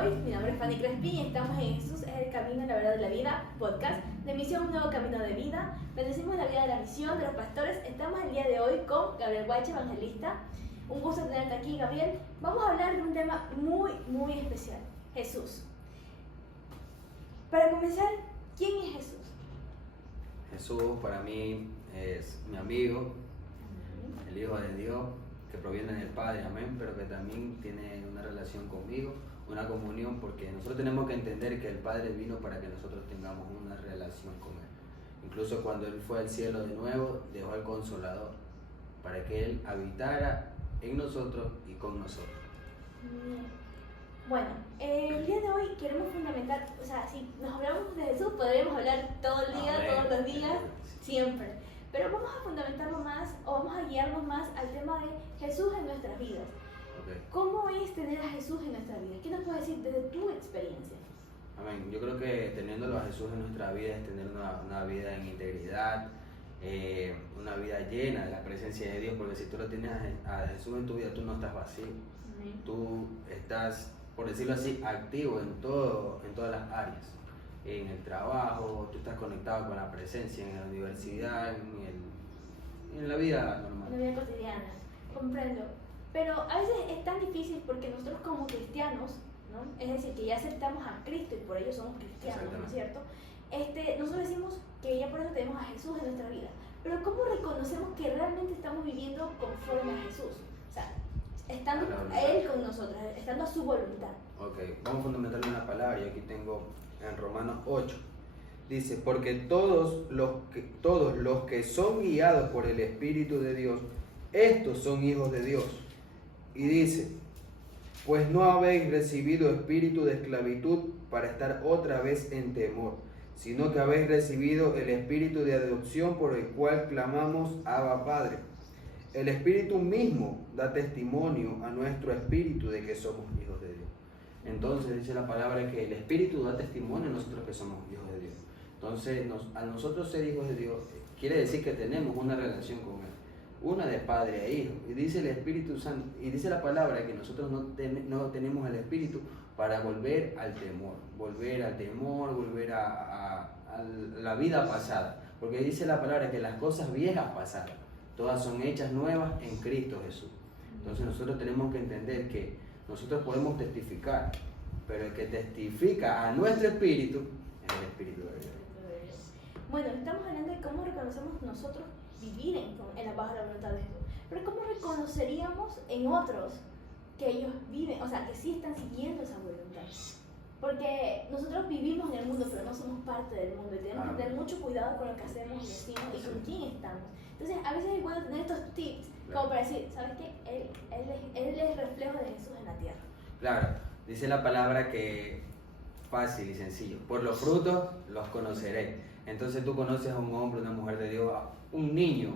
hoy. Mi nombre es Fanny Crespin y estamos en Jesús es el camino, la verdad de la vida, podcast de Misión Un Nuevo Camino de Vida. Bendecimos la vida de la misión de los pastores. Estamos el día de hoy con Gabriel Guache, evangelista. Un gusto tenerte aquí, Gabriel. Vamos a hablar de un tema muy especial, Jesús. Para comenzar, ¿quién es Jesús? Jesús para mí es mi amigo, el Hijo de Dios, que proviene del Padre, amén, pero que también tiene una relación conmigo, una comunión, porque nosotros tenemos que entender que el Padre vino para que nosotros tengamos una relación con Él. Incluso cuando Él fue al cielo de nuevo, dejó al Consolador, para que Él habitara en nosotros y con nosotros. Bueno, el día de hoy queremos fundamentar, o sea, si nos hablamos de Jesús, podríamos hablar todo el día, Amén. todos los días, siempre. Pero vamos a fundamentarlo más, o vamos a guiarnos más al tema de Jesús en nuestras vidas. Okay. ¿Cómo es tener a Jesús en nuestra vida? ¿Qué nos puedes decir desde tu experiencia? Amén. Yo creo que teniéndolo a Jesús en nuestra vida es tener una vida en integridad, una vida llena de la presencia de Dios, porque si tú lo tienes a Jesús en tu vida, tú no estás vacío. Amén. Tú estás, por decirlo así, activo en todas las áreas. En el trabajo, tú estás conectado con la presencia, en la universidad, en la vida normal. En la vida cotidiana, comprendo. Pero a veces es tan difícil porque nosotros como cristianos, ¿no? Es decir, que ya aceptamos a Cristo y por ello somos cristianos, ¿no es cierto? Nosotros decimos que ya por eso tenemos a Jesús en nuestra vida. Pero ¿cómo reconocemos que realmente estamos viviendo conforme a Jesús? O sea, estando a Él con nosotros, estando a su voluntad. Ok, vamos a fundamentar una palabra y aquí tengo en Romanos 8. Dice, porque todos los que son guiados por el Espíritu de Dios, estos son hijos de Dios. Y dice, pues no habéis recibido espíritu de esclavitud para estar otra vez en temor, sino que habéis recibido el espíritu de adopción por el cual clamamos Abba Padre. El Espíritu mismo da testimonio a nuestro espíritu de que somos hijos de Dios. Entonces dice la palabra que el Espíritu da testimonio a nosotros que somos hijos de Dios. Entonces a nosotros ser hijos de Dios quiere decir que tenemos una relación con Él, una de padre e hijo. Y dice el Espíritu Santo, y dice la palabra que nosotros no tenemos el Espíritu para volver al temor, volver a la vida pasada. Porque dice la palabra que las cosas viejas pasaron, todas son hechas nuevas en Cristo Jesús. Entonces nosotros tenemos que entender que nosotros podemos testificar, pero el que testifica a nuestro espíritu es el Espíritu de Dios. Bueno, estamos hablando de cómo reconocemos nosotros vivir bajo la voluntad de Jesús. Pero ¿cómo reconoceríamos en otros que ellos viven, o sea, que sí están siguiendo esa voluntad? Porque nosotros vivimos en el mundo, pero no somos parte del mundo. Y tenemos que tener mucho cuidado con lo que hacemos y decimos y con quién estamos. Entonces, a veces es bueno tener estos tips como para decir, ¿sabes qué? Él es el reflejo de Jesús en la tierra. Claro, dice la palabra que fácil y sencillo. Por los frutos los conoceréis. Entonces tú conoces a un hombre, una mujer de Dios, a un niño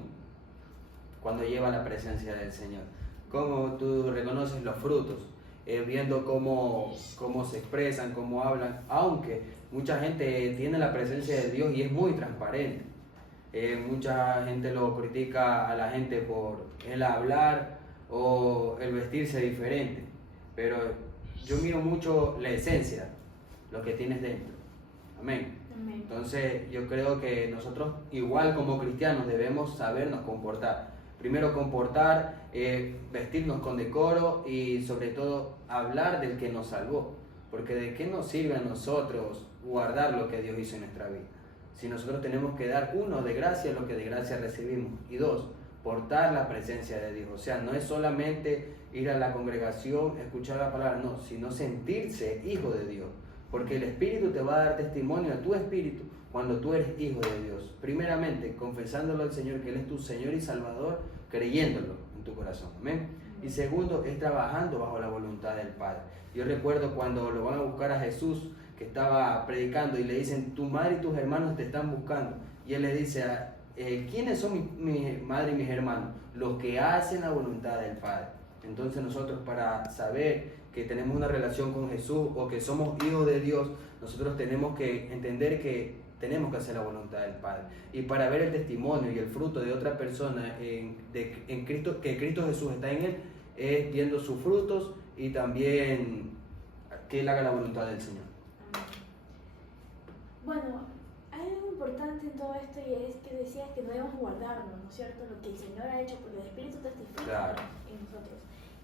cuando lleva la presencia del Señor. ¿Cómo tú reconoces los frutos? Viendo cómo se expresan, cómo hablan, aunque mucha gente tiene la presencia de Dios y es muy transparente. Mucha gente lo critica a la gente por el hablar o el vestirse diferente, pero yo miro mucho la esencia, lo que tienes dentro. Amén. Amén. Entonces yo creo que nosotros igual como cristianos debemos sabernos comportar. Primero comportar, vestirnos con decoro y sobre todo hablar del que nos salvó. Porque de qué nos sirve a nosotros guardar lo que Dios hizo en nuestra vida. Si nosotros tenemos que dar, uno, de gracia lo que de gracia recibimos. Y dos, portar la presencia de Dios. O sea, no es solamente ir a la congregación, escuchar la palabra, no, sino sentirse hijo de Dios. Porque el Espíritu te va a dar testimonio a tu espíritu cuando tú eres hijo de Dios. Primeramente, confesándolo al Señor que Él es tu Señor y Salvador, creyéndolo en tu corazón. Amén. Y segundo, es trabajando bajo la voluntad del Padre. Yo recuerdo cuando lo van a buscar a Jesús, que estaba predicando y le dicen, tu madre y tus hermanos te están buscando. Y Él le dice, ¿quiénes son mi madre y mis hermanos? Los que hacen la voluntad del Padre. Entonces nosotros, para saber que tenemos una relación con Jesús o que somos hijos de Dios, nosotros tenemos que entender que tenemos que hacer la voluntad del Padre. Y para ver el testimonio y el fruto de otra persona en Cristo, que Cristo Jesús está en él, es viendo sus frutos y también que Él haga la voluntad del Señor. Bueno, hay algo importante en todo esto y es que decías que no debemos guardarnos, ¿no es cierto? Lo que el Señor ha hecho, porque el Espíritu testifica Claro. en nosotros.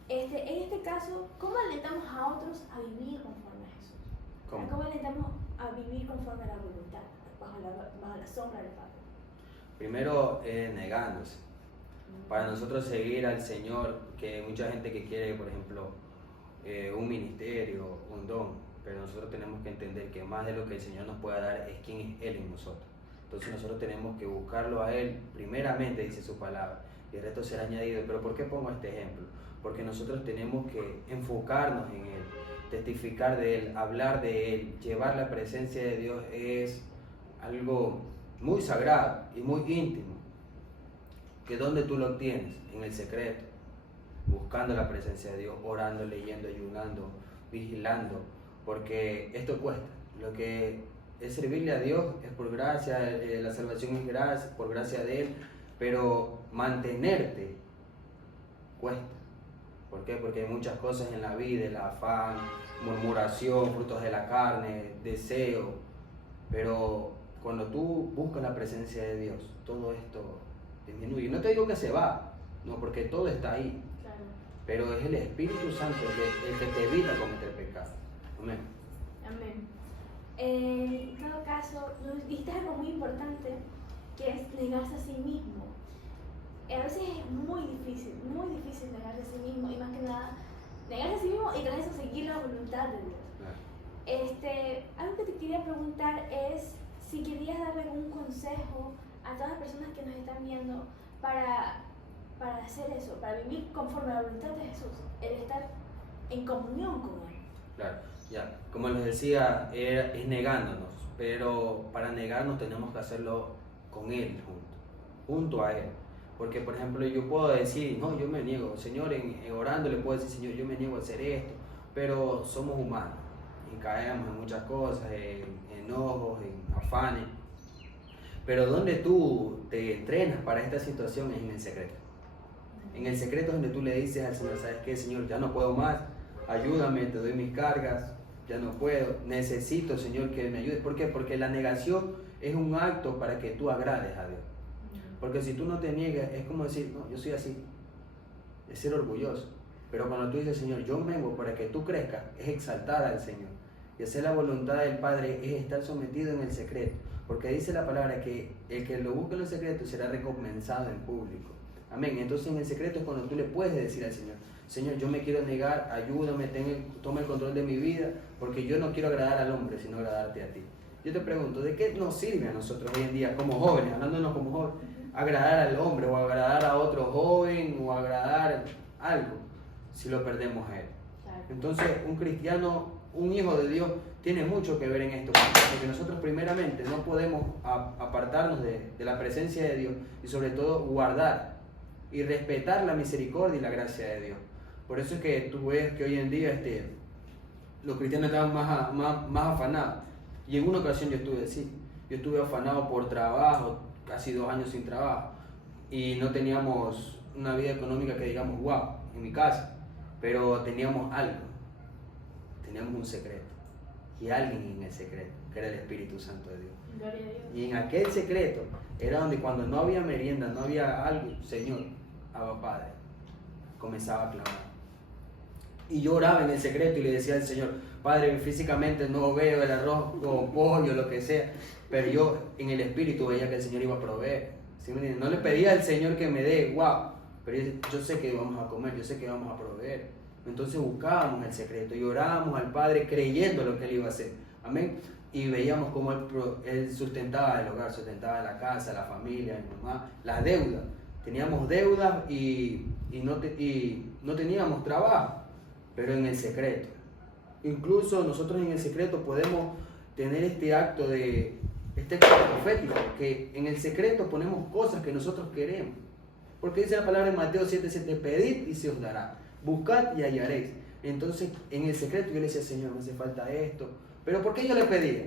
En este caso, ¿cómo alentamos a otros a vivir conforme a Jesús? ¿Cómo? ¿Cómo alentamos a vivir conforme a la voluntad, bajo la sombra del Padre? Primero, negándose. Para nosotros seguir al Señor, que hay mucha gente que quiere, por ejemplo, un ministerio, un don, pero nosotros tenemos que entender que más de lo que el Señor nos pueda dar es quién es Él en nosotros. Entonces nosotros tenemos que buscarlo a Él, primeramente dice su palabra, y el resto será añadido. Pero ¿por qué pongo este ejemplo? Porque nosotros tenemos que enfocarnos en Él, testificar de Él, hablar de Él, llevar la presencia de Dios es algo muy sagrado y muy íntimo. ¿Que dónde tú lo obtienes? En el secreto, buscando la presencia de Dios, orando, leyendo, ayunando, vigilando, porque esto cuesta. Lo que es servirle a Dios es por gracia, la salvación es gracia, por gracia de Él, pero mantenerte cuesta. ¿Por qué? Porque hay muchas cosas en la vida, el afán, murmuración, frutos de la carne, deseo, pero cuando tú buscas la presencia de Dios, todo esto disminuye. No te digo que se va, no, porque todo está ahí. Claro. Pero es el Espíritu Santo el que te evita cometer pecado. Amén. Amén. En todo caso, nos dijiste algo muy importante, que es negarse a sí mismo. A veces es muy difícil negarse a sí mismo, y más que nada, negarse a sí mismo y tras eso seguir la voluntad de Dios. Claro. Algo que te quería preguntar es si querías darle algún consejo a todas las personas que nos están viendo para hacer eso, para vivir conforme a la voluntad de Jesús, el estar en comunión con Él. Claro, ya. Como les decía, es negándonos, pero para negarnos tenemos que hacerlo con Él, junto a Él. Porque, por ejemplo, yo puedo decir, no, yo me niego, Señor, orando le puedo decir, Señor, yo me niego a hacer esto, pero somos humanos y caemos en muchas cosas, en enojos, en afanes. Pero donde tú te entrenas para esta situación es en el secreto. En el secreto es donde tú le dices al Señor, ¿sabes qué, Señor? Ya no puedo más, ayúdame, te doy mis cargas, ya no puedo, necesito, Señor, que me ayudes. ¿Por qué? Porque la negación es un acto para que tú agrades a Dios. Porque si tú no te niegas, es como decir, no, yo soy así, es ser orgulloso. Pero cuando tú dices, Señor, yo vengo para que tú crezcas, es exaltar al Señor. Y hacer la voluntad del Padre es estar sometido en el secreto. Porque dice la palabra que el que lo busque en el secreto será recompensado en público. Amén. Entonces en el secreto es cuando tú le puedes decir al Señor, Señor, yo me quiero negar, ayúdame, toma el control de mi vida, porque yo no quiero agradar al hombre, sino agradarte a ti. Yo te pregunto, ¿de qué nos sirve a nosotros hoy en día como jóvenes, hablándonos como jóvenes, agradar al hombre o agradar a otro joven o agradar algo si lo perdemos a Él? Entonces un cristiano, un hijo de Dios, tiene mucho que ver en esto, porque nosotros primeramente no podemos apartarnos de la presencia de Dios y sobre todo guardar y respetar la misericordia y la gracia de Dios. Por eso es que tú ves que hoy en día los cristianos están más afanados. Y en una ocasión yo estuve así, yo estuve afanado por trabajo, casi 2 años sin trabajo, y no teníamos una vida económica que digamos, wow, en mi casa, pero teníamos algo, teníamos un secreto, y alguien en el secreto, que era el Espíritu Santo de Dios. Gloria a Dios. Y en aquel secreto era donde cuando no había merienda, no había algo, Señor, Abba Padre, comenzaba a clamar. Y yo oraba en el secreto y le decía al Señor, Padre, físicamente no veo el arroz con pollo, lo que sea, pero yo en el espíritu veía que el Señor iba a proveer. ¿Sí me entiendes? No le pedía al Señor que me dé, wow, pero yo sé que vamos a comer, yo sé que vamos a proveer. Entonces buscábamos el secreto y orábamos al Padre creyendo lo que Él iba a hacer. Amén. Y veíamos cómo Él sustentaba el hogar, sustentaba la casa, la familia, mi mamá, las deudas. Teníamos deudas y no teníamos trabajo, pero en el secreto. Incluso nosotros en el secreto podemos tener este acto profético, que en el secreto ponemos cosas que nosotros queremos. Porque dice la palabra en Mateo 7:7, pedid y se os dará, buscad y hallaréis. Entonces en el secreto yo le decía, Señor, me hace falta esto. ¿Pero por qué yo le pedía?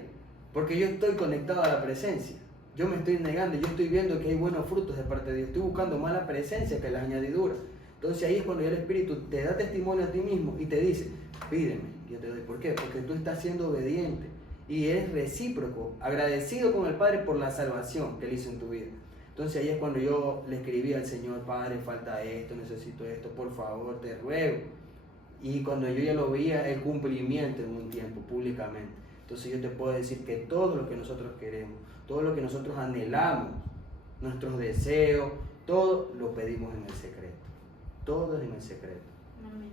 Porque yo estoy conectado a la presencia. Yo me estoy negando, yo estoy viendo que hay buenos frutos de parte de Dios. Estoy buscando más la presencia que las añadiduras. Entonces ahí es cuando ya el Espíritu te da testimonio a ti mismo y te dice, pídeme, yo te doy. ¿Por qué? Porque tú estás siendo obediente y eres recíproco, agradecido con el Padre por la salvación que Él hizo en tu vida. Entonces ahí es cuando yo le escribí al Señor, Padre, falta esto, necesito esto, por favor, te ruego. Y cuando yo ya lo veía, el cumplimiento en un tiempo, públicamente. Entonces yo te puedo decir que todo lo que nosotros queremos, todo lo que nosotros anhelamos, nuestros deseos, todo lo pedimos en el secreto. Todo es en el secreto. Amén.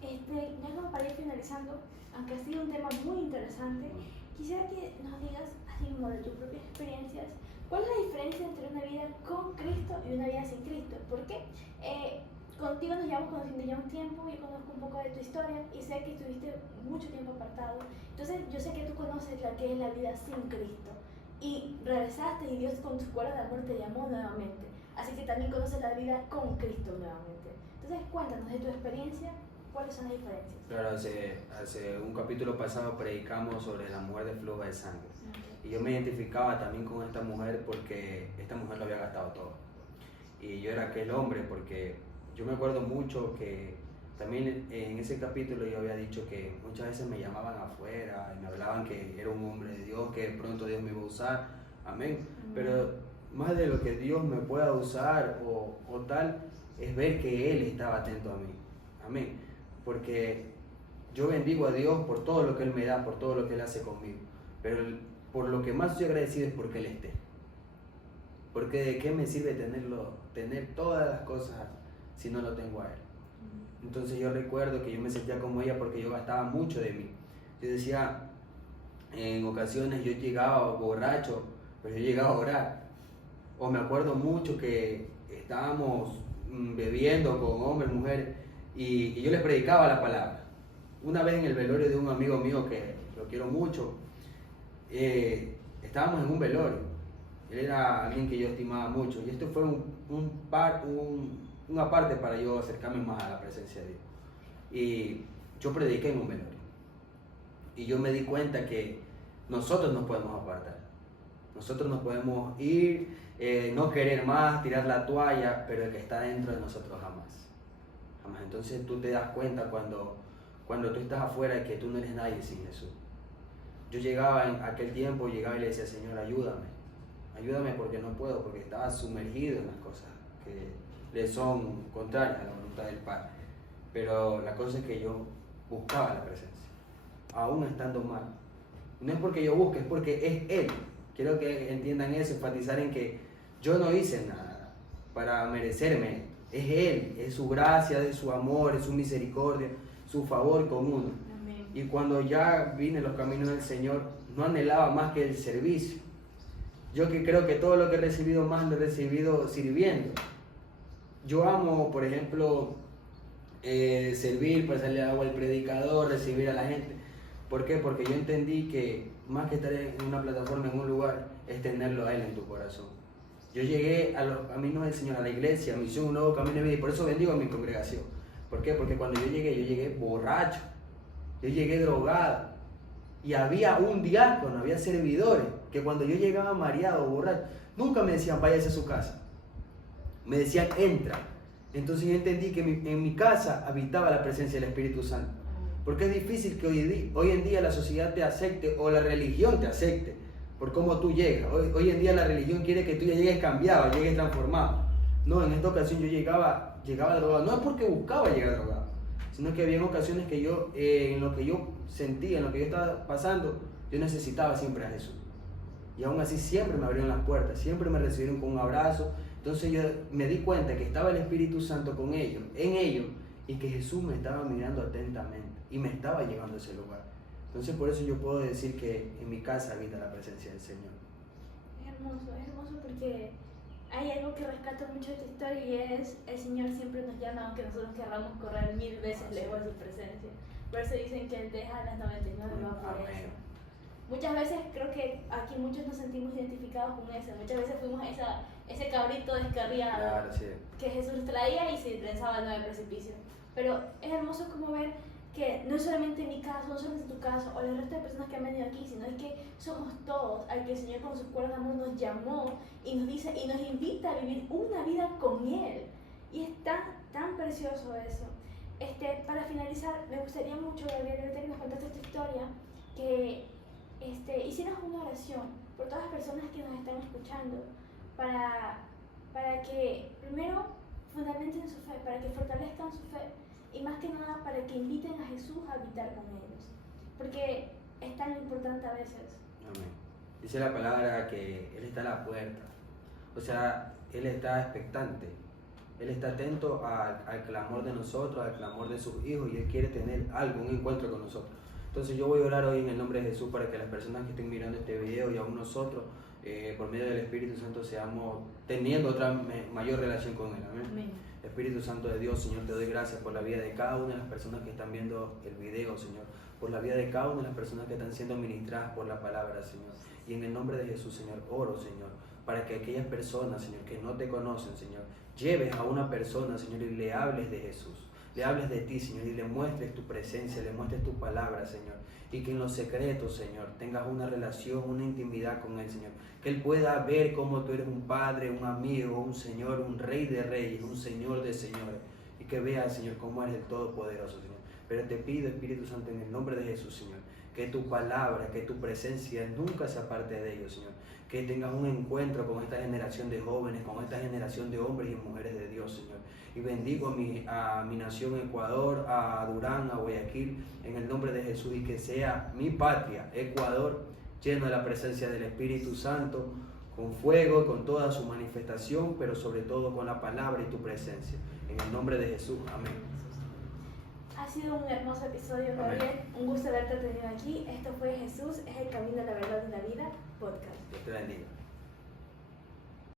Ya como para ir finalizando, aunque ha sido un tema muy interesante, quisiera que nos digas, así como de tus propias experiencias, ¿cuál es la diferencia entre una vida con Cristo y una vida sin Cristo? ¿Por qué? Contigo nos llevamos conociendo ya un tiempo, yo conozco un poco de tu historia y sé que estuviste mucho tiempo apartado. Entonces yo sé que tú conoces la que es la vida sin Cristo y regresaste y Dios con su cuerda de amor te llamó nuevamente. Así que también conoces la vida con Cristo nuevamente. Entonces cuéntanos de tu experiencia, ¿cuáles son las diferencias? Claro, hace un capítulo pasado predicamos sobre la mujer de flujo de sangre. Y yo me identificaba también con esta mujer porque esta mujer lo había gastado todo. Y yo era aquel hombre porque yo me acuerdo mucho que también en ese capítulo yo había dicho que muchas veces me llamaban afuera y me hablaban que era un hombre de Dios, que pronto Dios me iba a usar. Amén. Pero más de lo que Dios me pueda usar o tal, es ver que Él estaba atento a mí. Amén. Porque yo bendigo a Dios por todo lo que Él me da, por todo lo que Él hace conmigo. Pero por lo que más estoy agradecido es porque Él esté. Porque de qué me sirve tener todas las cosas si no lo tengo a Él. Entonces yo recuerdo que yo me sentía como ella porque yo gastaba mucho de mí. Yo decía, en ocasiones yo llegaba borracho, pero yo llegaba a orar. O me acuerdo mucho que estábamos bebiendo con hombres, mujeres, y yo les predicaba la palabra. Una vez en el velorio de un amigo mío que lo quiero mucho, estábamos en un velorio. Él era alguien que yo estimaba mucho y esto fue una parte para yo acercarme más a la presencia de Dios. Y yo prediqué en un velorio y yo me di cuenta que nosotros nos podemos apartar, nosotros nos podemos ir, no querer más, tirar la toalla, pero el que está dentro de nosotros jamás. Entonces tú te das cuenta cuando tú estás afuera de que tú no eres nadie sin Jesús. Yo llegaba en aquel tiempo, llegaba y le decía, Señor, ayúdame porque no puedo, porque estaba sumergido en las cosas que le son contrarias a la voluntad del Padre. Pero la cosa es que yo buscaba la presencia, aún estando mal. No es porque yo busque, es porque es Él. Quiero que entiendan eso, enfatizar en que yo no hice nada para merecerme. Es Él, es su gracia, es su amor, es su misericordia, su favor con uno. Amén. Y cuando ya vine en los caminos del Señor, no anhelaba más que el servicio. Yo que creo que todo lo que he recibido más lo he recibido sirviendo. Yo amo, por ejemplo, servir, pasarle agua al predicador, recibir a la gente. ¿Por qué? Porque yo entendí que más que estar en una plataforma, en un lugar, es tenerlo a Él en tu corazón. Yo llegué a los caminos del Señor, a la iglesia, misión, un nuevo camino de vida, y por eso bendigo a mi congregación. ¿Por qué? Porque cuando yo llegué borracho, yo llegué drogado, y había un diácono, había servidores, que cuando yo llegaba mareado, borracho, nunca me decían, váyase a su casa. Me decían, entra. Entonces yo entendí que en mi casa habitaba la presencia del Espíritu Santo. Porque es difícil que hoy en día la sociedad te acepte o la religión te acepte por cómo tú llegas. Hoy en día la religión quiere que tú ya llegues cambiado, llegues transformado. No, en esta ocasión yo llegaba drogado. No es porque buscaba llegar drogado, sino que había ocasiones que yo, en lo que yo sentía, en lo que yo estaba pasando, yo necesitaba siempre a Jesús. Y aún así siempre me abrieron las puertas, siempre me recibieron con un abrazo. Entonces yo me di cuenta que estaba el Espíritu Santo con ellos, en ellos, y que Jesús me estaba mirando atentamente y me estaba llevando a ese lugar. Entonces por eso yo puedo decir que en mi casa habita la presencia del Señor. Es hermoso porque hay algo que rescato mucho de esta historia y es el Señor siempre nos llama aunque nosotros querramos correr 1000 veces lejos de su presencia. Por eso dicen que Él deja las 99 y va por eso. Muchas veces creo que aquí muchos nos sentimos identificados con eso. Muchas veces fuimos ese cabrito descarriado, Claro, sí. que Jesús traía y se lanzaba al nuevo precipicio. Pero es hermoso como ver que no es solamente mi caso, no solamente tu caso o el resto de personas que han venido aquí, sino es que somos todos al que el Señor con su cuerda de amor nos llamó y nos dice y nos invita a vivir una vida con Él. Y es tan precioso eso. Para finalizar, me gustaría mucho, Gabriel, ahorita que nos contaste esta historia, que hicieras una oración por todas las personas que nos están escuchando, para que primero fundamenten su fe, para que fortalezcan su fe, y más que nada para que inviten a Jesús a habitar con ellos, porque es tan importante a veces. Amén. Dice la palabra que Él está a la puerta, o sea, Él está expectante, Él está atento al clamor de nosotros, al clamor de sus hijos, y Él quiere tener algo, un encuentro con nosotros. Entonces yo voy a orar hoy en el nombre de Jesús para que las personas que estén mirando este video y aún nosotros, por medio del Espíritu Santo, seamos teniendo otra mayor relación con Él. Amén. Amén. Espíritu Santo de Dios, Señor, te doy gracias por la vida de cada una de las personas que están viendo el video, Señor, por la vida de cada una de las personas que están siendo ministradas por la palabra, Señor. Y en el nombre de Jesús, Señor, oro, Señor, para que aquellas personas, Señor, que no te conocen, Señor, lleves a una persona, Señor, y le hables de Jesús, le hables de ti, Señor, y le muestres tu presencia, le muestres tu palabra, Señor, y que en los secretos, Señor, tengas una relación, una intimidad con Él, Señor, que Él pueda ver cómo tú eres un Padre, un amigo, un Señor, un Rey de Reyes, un Señor de Señores, y que vea, Señor, cómo eres el Todopoderoso, Señor. Pero te pido, Espíritu Santo, en el nombre de Jesús, Señor, que tu palabra, que tu presencia nunca se aparte de ellos, Señor, que tengas un encuentro con esta generación de jóvenes, con esta generación de hombres y mujeres de Dios, Señor. Y bendigo a mi nación Ecuador, a Durán, a Guayaquil, en el nombre de Jesús, y que sea mi patria, Ecuador, lleno de la presencia del Espíritu Santo, con fuego, con toda su manifestación, pero sobre todo con la palabra y tu presencia. En el nombre de Jesús, amén. Ha sido un hermoso episodio, Gabriel. Un gusto haberte tenido aquí. Esto fue Jesús es el camino, la verdad y la vida, podcast. Dios te bendiga.